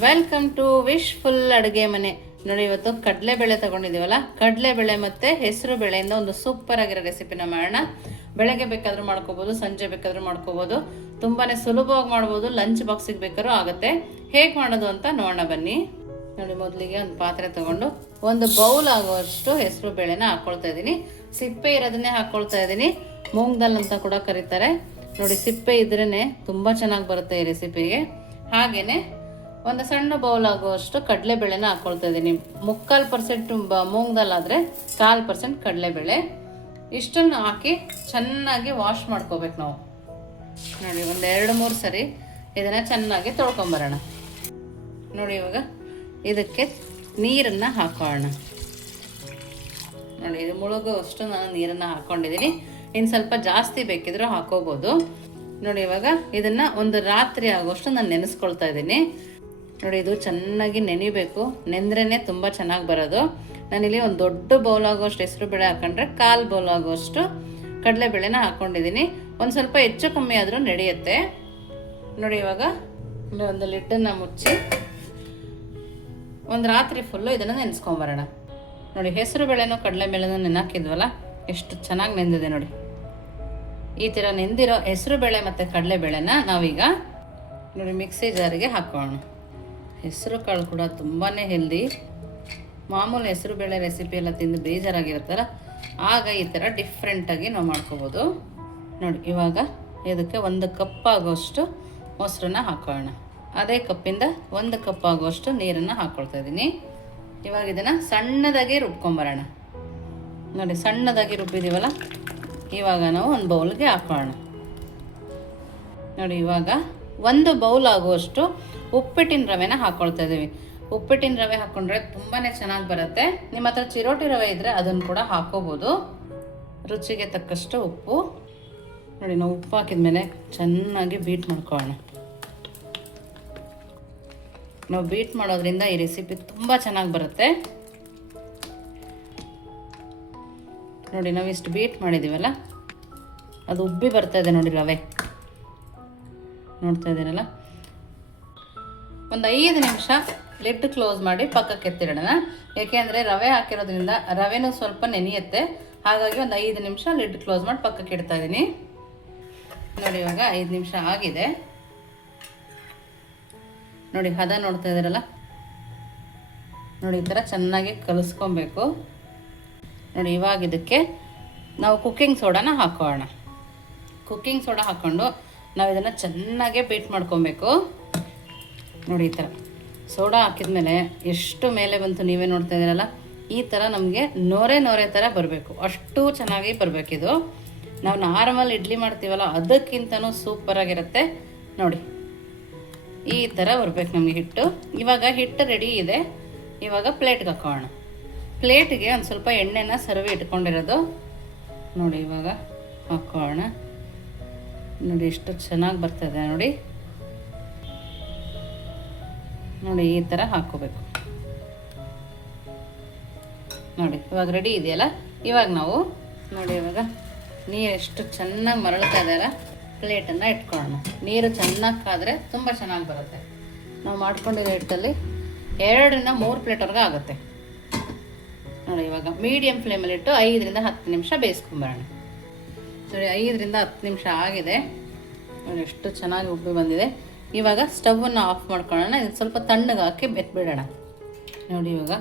Welcome to wishful ಅಡುಗೆ ಮನೆ. ನೋಡಿ, ಇವತ್ತು ಕಡಲೆಬೇಳೆ ತಗೊಂಡಿದ್ದೀವಲ್ಲ, ಕಡಲೆಬೇಳೆ ಮತ್ತು ಹೆಸರು ಬೇಳೆಯಿಂದ ಒಂದು ಸೂಪರ್ ಆಗಿರೋ ರೆಸಿಪಿನ ಮಾಡೋಣ. ಬೆಳಗ್ಗೆ ಬೇಕಾದರೂ ಮಾಡ್ಕೋಬೋದು, ಸಂಜೆ ಬೇಕಾದರೂ ಮಾಡ್ಕೋಬೋದು, ತುಂಬಾ ಸುಲಭವಾಗಿ ಮಾಡ್ಬೋದು, ಲಂಚ್ ಬಾಕ್ಸಿಗೆ ಬೇಕಾದ್ರೂ ಆಗುತ್ತೆ. ಹೇಗೆ ಮಾಡೋದು ಅಂತ ನೋಡೋಣ ಬನ್ನಿ. ನೋಡಿ, ಮೊದಲಿಗೆ ಒಂದು ಪಾತ್ರೆ ತೊಗೊಂಡು ಒಂದು ಬೌಲ್ ಆಗುವಷ್ಟು ಹೆಸರು ಬೇಳೆನ ಹಾಕ್ಕೊಳ್ತಾ ಇದ್ದೀನಿ. ಸಿಪ್ಪೆ ಇರೋದನ್ನೇ ಹಾಕ್ಕೊಳ್ತಾ ಇದ್ದೀನಿ. ಮೂಂಗ್ ದಾಲ್ ಅಂತ ಕೂಡ ಕರೀತಾರೆ. ನೋಡಿ, ಸಿಪ್ಪೆ ಇದ್ರೇ ತುಂಬ ಚೆನ್ನಾಗಿ ಬರುತ್ತೆ ಈ ರೆಸಿಪಿಗೆ. ಹಾಗೆಯೇ ಒಂದು ಸಣ್ಣ ಬೌಲ್ ಆಗುವಷ್ಟು ಕಡಲೆಬೇಳೆನ ಹಾಕ್ಕೊಳ್ತಾ ಇದ್ದೀನಿ. 3/4% ಮೂಂಗ್ ದಾಲ್ ಆದರೆ 1/4% ಕಡಲೆಬೇಳೆ. ಇಷ್ಟನ್ನು ಹಾಕಿ ಚೆನ್ನಾಗಿ ವಾಶ್ ಮಾಡ್ಕೋಬೇಕು ನಾವು. ನೋಡಿ, ಒಂದು 2-3 ಸರಿ ಇದನ್ನು ಚೆನ್ನಾಗಿ ತೊಳ್ಕೊಂಬರೋಣ. ನೋಡಿ, ಇವಾಗ ಇದಕ್ಕೆ ನೀರನ್ನು ಹಾಕೋಣ. ನೋಡಿ, ಇದು ಮುಳುಗುವಷ್ಟು ನಾನು ನೀರನ್ನು ಹಾಕ್ಕೊಂಡಿದ್ದೀನಿ. ಇನ್ನು ಸ್ವಲ್ಪ ಜಾಸ್ತಿ ಬೇಕಿದ್ರೂ ಹಾಕೋಬೋದು. ನೋಡಿ, ಇವಾಗ ಇದನ್ನು ಒಂದು ರಾತ್ರಿ ಆಗೋಷ್ಟು ನಾನು ನೆನೆಸ್ಕೊಳ್ತಾ ಇದ್ದೀನಿ. ನೋಡಿ, ಇದು ಚೆನ್ನಾಗಿ ನೆನಿಬೇಕು. ನೆಂದ್ರೇ ತುಂಬ ಚೆನ್ನಾಗಿ ಬರೋದು. ನಾನಿಲ್ಲಿ ಒಂದು ದೊಡ್ಡ ಬೌಲ್ ಆಗೋಷ್ಟು ಹೆಸರು ಬೇಳೆ ಹಾಕೊಂಡ್ರೆ 1/4 ಬೌಲ್ ಆಗೋಷ್ಟು ಕಡಲೆಬೇಳೆನ ಹಾಕ್ಕೊಂಡಿದ್ದೀನಿ. ಒಂದು ಸ್ವಲ್ಪ ಹೆಚ್ಚು ಕಮ್ಮಿ ಆದರೂ ನಡೆಯುತ್ತೆ. ನೋಡಿ, ಇವಾಗ ಒಂದು ಲಿಡ್ಡನ್ನು ಮುಚ್ಚಿ ಒಂದು ರಾತ್ರಿ ಫುಲ್ಲು ಇದನ್ನು ನೆನೆಸ್ಕೊಂಬರೋಣ. ನೋಡಿ, ಹೆಸರು ಬೇಳೆನೂ ಕಡಲೆಬೇಳೆನೂ ನೆನಾಕಿದ್ವಲ್ಲ, ಎಷ್ಟು ಚೆನ್ನಾಗಿ ನೆಂದಿದೆ ನೋಡಿ. ಈ ಥರ ನೆಂದಿರೋ ಹೆಸರು ಬೇಳೆ ಮತ್ತು ಕಡಲೆಬೇಳೆನ ನಾವೀಗ ನೋಡಿ ಮಿಕ್ಸಿ ಜಾರಿಗೆ ಹಾಕೋಣ. ಹೆಸರು ಕಾಳು ಕೂಡ ತುಂಬಾ ಹೆಲ್ದಿ. ಮಾಮೂಲಿ ಹೆಸರು ಬೇಳೆ ರೆಸಿಪಿ ಎಲ್ಲ ತಿಂದು ಬೇಜಾರಾಗಿರುತ್ತಲ್ಲ, ಆಗ ಈ ಥರ ಡಿಫ್ರೆಂಟಾಗಿ ನಾವು ಮಾಡ್ಕೋಬೋದು. ನೋಡಿ, ಇವಾಗ ಇದಕ್ಕೆ 1 ಕಪ್ ಆಗೋಷ್ಟು ಮೊಸರನ್ನ ಹಾಕೋಣ. ಅದೇ ಕಪ್ಪಿಂದ 1 ಕಪ್ ಆಗುವಷ್ಟು ನೀರನ್ನು ಹಾಕ್ಕೊಳ್ತಾ ಇದ್ದೀನಿ. ಇವಾಗ ಇದನ್ನು ಸಣ್ಣದಾಗಿ ರುಬ್ಕೊಂಬರೋಣ. ನೋಡಿ, ಸಣ್ಣದಾಗಿ ರುಬ್ಬಿದ್ದೀವಲ್ಲ, ಇವಾಗ ನಾವು ಒಂದು ಬೌಲ್ಗೆ ಹಾಕೋಣ. ನೋಡಿ, ಇವಾಗ 1 ಬೌಲ್ ಆಗುವಷ್ಟು ಉಪ್ಪಿಟ್ಟಿನ ರವೆನ ಹಾಕ್ಕೊಳ್ತಾ ಇದ್ದೀವಿ. ಉಪ್ಪಿಟ್ಟಿನ ರವೆ ಹಾಕ್ಕೊಂಡ್ರೆ ತುಂಬಾ ಚೆನ್ನಾಗಿ ಬರುತ್ತೆ. ನಿಮ್ಮ ಹತ್ರ ಚಿರೋಟಿ ರವೆ ಇದ್ದರೆ ಅದನ್ನು ಕೂಡ ಹಾಕೋಬೋದು. ರುಚಿಗೆ ತಕ್ಕಷ್ಟು ಉಪ್ಪು. ನೋಡಿ, ನಾವು ಉಪ್ಪು ಹಾಕಿದ್ಮೇಲೆ ಚೆನ್ನಾಗಿ ಬೀಟ್ ಮಾಡ್ಕೊಳ್ಳೋಣ. ನಾವು ಬೀಟ್ ಮಾಡೋದ್ರಿಂದ ಈ ರೆಸಿಪಿ ತುಂಬ ಚೆನ್ನಾಗಿ ಬರುತ್ತೆ. ನೋಡಿ, ನಾವು ಇಷ್ಟು ಬೀಟ್ ಮಾಡಿದ್ದೀವಲ್ಲ, ಅದು ಉಬ್ಬಿ ಬರ್ತಾ ಇದೆ ನೋಡಿ ರವೆ. ನೋಡ್ತಾ ಇದ್ದೀರಲ್ಲ, ಒಂದು 5 ನಿಮಿಷ ಲಿಡ್ ಕ್ಲೋಸ್ ಮಾಡಿ ಪಕ್ಕಕ್ಕೆ ಎತ್ತಿಡೋಣ. ಏಕೆಂದರೆ ರವೆ ಹಾಕಿರೋದ್ರಿಂದ ರವೆನೂ ಸ್ವಲ್ಪ ನೆನೆಯುತ್ತೆ. ಹಾಗಾಗಿ ಒಂದು 5 ನಿಮಿಷ ಲಿಡ್ ಕ್ಲೋಸ್ ಮಾಡಿ ಪಕ್ಕಕ್ಕೆ ಇಡ್ತಾ ಇದ್ದೀನಿ. ನೋಡಿ, ಇವಾಗ 5 ನಿಮಿಷ ಆಗಿದೆ. ನೋಡಿ, ಹದ ನೋಡ್ತಾ ಇದ್ದೀರಲ್ಲ. ನೋಡಿ, ಈ ಥರ ಚೆನ್ನಾಗಿ ಕಲಿಸ್ಕೊಬೇಕು. ನೋಡಿ, ಇವಾಗ ಇದಕ್ಕೆ ನಾವು ಕುಕ್ಕಿಂಗ್ ಸೋಡಾನ ಹಾಕೋಣ. ಕುಕ್ಕಿಂಗ್ ಸೋಡಾ ಹಾಕ್ಕೊಂಡು ನಾವು ಇದನ್ನು ಚೆನ್ನಾಗೇ ಬೀಟ್ ಮಾಡ್ಕೊಬೇಕು. ನೋಡಿ, ಈ ಥರ ಸೋಡಾ ಹಾಕಿದ್ಮೇಲೆ ಎಷ್ಟು ಮೇಲೆ ಬಂತು ನೀವೇ ನೋಡ್ತಾ ಇದ್ದೀರಲ್ಲ. ಈ ಥರ ನಮಗೆ ನೊರೆ ಥರ ಬರಬೇಕು. ಅಷ್ಟು ಚೆನ್ನಾಗಿ ಬರಬೇಕಿದು. ನಾವು ನಾರ್ಮಲ್ ಇಡ್ಲಿ ಮಾಡ್ತೀವಲ್ಲ, ಅದಕ್ಕಿಂತನೂ ಸೂಪರಾಗಿರುತ್ತೆ. ನೋಡಿ, ಈ ಥರ ಬರಬೇಕು ನಮಗೆ ಹಿಟ್ಟು. ಇವಾಗ ಹಿಟ್ಟು ರೆಡಿ ಇದೆ. ಇವಾಗ ಪ್ಲೇಟ್ಗೆ ಹಾಕೋಣ. ಪ್ಲೇಟಿಗೆ ಒಂದು ಸ್ವಲ್ಪ ಎಣ್ಣೆನ ಸರವಿ ಇಟ್ಕೊಂಡಿರೋದು ನೋಡಿ ಇವಾಗ ಹಾಕೋಣ. ನೋಡಿ, ಎಷ್ಟು ಚೆನ್ನಾಗಿ ಬರ್ತದೆ ನೋಡಿ. ನೋಡಿ, ಈ ಥರ ಹಾಕ್ಕೋಬೇಕು. ನೋಡಿ, ಇವಾಗ ರೆಡಿ ಇದೆಯಲ್ಲ. ಇವಾಗ ನಾವು ನೋಡಿ, ಇವಾಗ ನೀರು ಎಷ್ಟು ಚೆನ್ನಾಗಿ ಮರಳ್ತಾ ಇದ್ದಾರ. ಪ್ಲೇಟನ್ನು ಇಟ್ಕೊಳ್ಳೋಣ. ನೀರು ಚೆನ್ನಾಗಿ ಕಾದರೆ ತುಂಬ ಚೆನ್ನಾಗಿ ಬರುತ್ತೆ. ನಾವು ಮಾಡ್ಕೊಂಡಿರೋ ಹಿಟ್ಟಲ್ಲಿ 2-3 ಪ್ಲೇಟ್ವರೆಗೆ ಆಗುತ್ತೆ. ನೋಡಿ, ಇವಾಗ ಮೀಡಿಯಮ್ ಫ್ಲೇಮಲ್ಲಿ ಇಟ್ಟು 5-10 ನಿಮಿಷ ಬೇಯಿಸ್ಕೊಂಬರೋಣ. ನೋಡಿ, 5-10 ನಿಮಿಷ ಆಗಿದೆ. ನೋಡಿ, ಎಷ್ಟು ಚೆನ್ನಾಗಿ ಉಬ್ಬಿ ಬಂದಿದೆ. ಇವಾಗ ಸ್ಟವನ್ನು ಆಫ್ ಮಾಡ್ಕೊಳ್ಳೋಣ. ಇದು ಸ್ವಲ್ಪ ತಣ್ಣಗೆ ಹಾಕಿ ಬೆತ್ಬಿಡೋಣ. ನೋಡಿ, ಇವಾಗ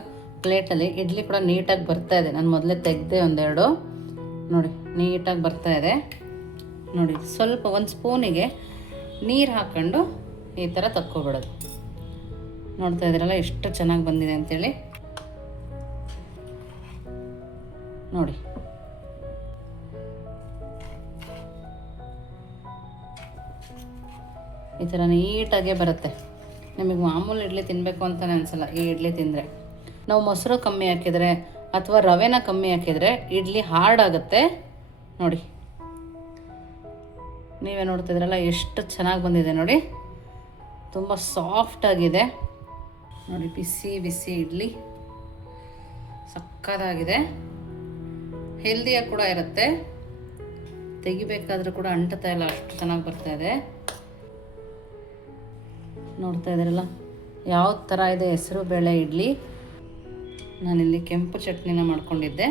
ಪ್ಲೇಟಲ್ಲಿ ಇಡ್ಲಿ ಕೂಡ ನೀಟಾಗಿ ಬರ್ತಾ ಇದೆ. ನಾನು ಮೊದಲೇ ತೆಗೆದೆ ಒಂದೆರಡು. ನೋಡಿ, ನೀಟಾಗಿ ಬರ್ತಾ ಇದೆ. ನೋಡಿ, ಸ್ವಲ್ಪ 1 ಸ್ಪೂನಿಗೆ ನೀರು ಹಾಕ್ಕೊಂಡು ಈ ಥರ ತಕ್ಕೊಬಿಡೋದು. ನೋಡ್ತಾ ಇದ್ದೀರಲ್ಲ ಎಷ್ಟು ಚೆನ್ನಾಗಿ ಬಂದಿದೆ ಅಂಥೇಳಿ. ನೋಡಿ, ಈ ಥರ ನೀಟಾಗೇ ಬರುತ್ತೆ. ನಿಮಗೆ ಮಾಮೂಲಿ ಇಡ್ಲಿ ತಿನ್ನಬೇಕು ಅಂತಲೇ ಅನಿಸಲ್ಲ ಈ ಇಡ್ಲಿ ತಿಂದರೆ. ನಾವು ಮೊಸರು ಕಮ್ಮಿ ಹಾಕಿದರೆ ಅಥವಾ ರವೆನ ಕಮ್ಮಿ ಹಾಕಿದರೆ ಇಡ್ಲಿ ಹಾರ್ಡ್ ಆಗುತ್ತೆ. ನೋಡಿ, ನೀವೇ ನೋಡ್ತಿದ್ರಲ್ಲ ಎಷ್ಟು ಚೆನ್ನಾಗಿ ಬಂದಿದೆ ನೋಡಿ. ತುಂಬ ಸಾಫ್ಟಾಗಿದೆ ನೋಡಿ. ಬಿಸಿ ಬಿಸಿ ಇಡ್ಲಿ ಸಕ್ಕತ್ತಾಗಿದೆ. ಹೆಲ್ದಿಯಾಗಿ ಕೂಡ ಇರುತ್ತೆ. ತೆಗಿಬೇಕಾದ್ರೂ ಕೂಡ ಅಂಟುತ್ತಾ ಇಲ್ಲ, ಅಷ್ಟು ಚೆನ್ನಾಗಿ ಬರ್ತಾ ಇದೆ. ನೋಡ್ತಾ ಇದ್ದೀರಲ್ಲ ಯಾವ ಥರ ಇದೆ ಹೆಸರು ಬೇಳೆ ಇಡ್ಲಿ. ನಾನಿಲ್ಲಿ ಕೆಂಪು ಚಟ್ನಿನ ಮಾಡ್ಕೊಂಡಿದ್ದೆ,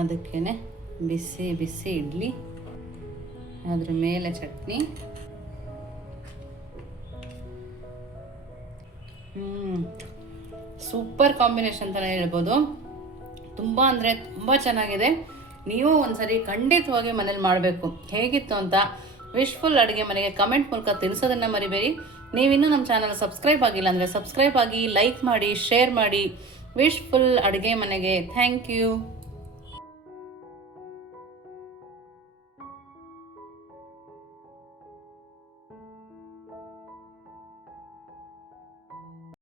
ಅದಕ್ಕೇ ಬಿಸಿ ಬಿಸಿ ಇಡ್ಲಿ, ಅದ್ರ ಮೇಲೆ ಚಟ್ನಿ. ಸೂಪರ್ ಕಾಂಬಿನೇಷನ್ ಅಂತಲೇ ಹೇಳ್ಬೋದು. ತುಂಬ ಅಂದರೆ ತುಂಬ ಚೆನ್ನಾಗಿದೆ. ನೀವು ಒಂದ್ಸರಿ ಖಂಡಿತವಾಗಿ ಮನೇಲಿ ಮಾಡಬೇಕು. ಹೇಗಿತ್ತು ಅಂತ ವಿಶ್ಫುಲ್ ಅಡುಗೆ ಮನೆಗೆ ಕಮೆಂಟ್ ಮೂಲಕ ತಿಳಿಸೋದನ್ನು ಮರಿಬೇಡಿ. ನೀವಿನ್ನೂ ನಮ್ಮ ಚಾನಲ್ ಸಬ್ಸ್ಕ್ರೈಬ್ ಆಗಿಲ್ಲ ಅಂದರೆ ಸಬ್ಸ್ಕ್ರೈಬ್ ಆಗಿ, ಲೈಕ್ ಮಾಡಿ, ಶೇರ್ ಮಾಡಿ. ವಿಶ್ಫುಲ್ ಅಡುಗೆ ಮನೆಗೆ ಥ್ಯಾಂಕ್ ಯು.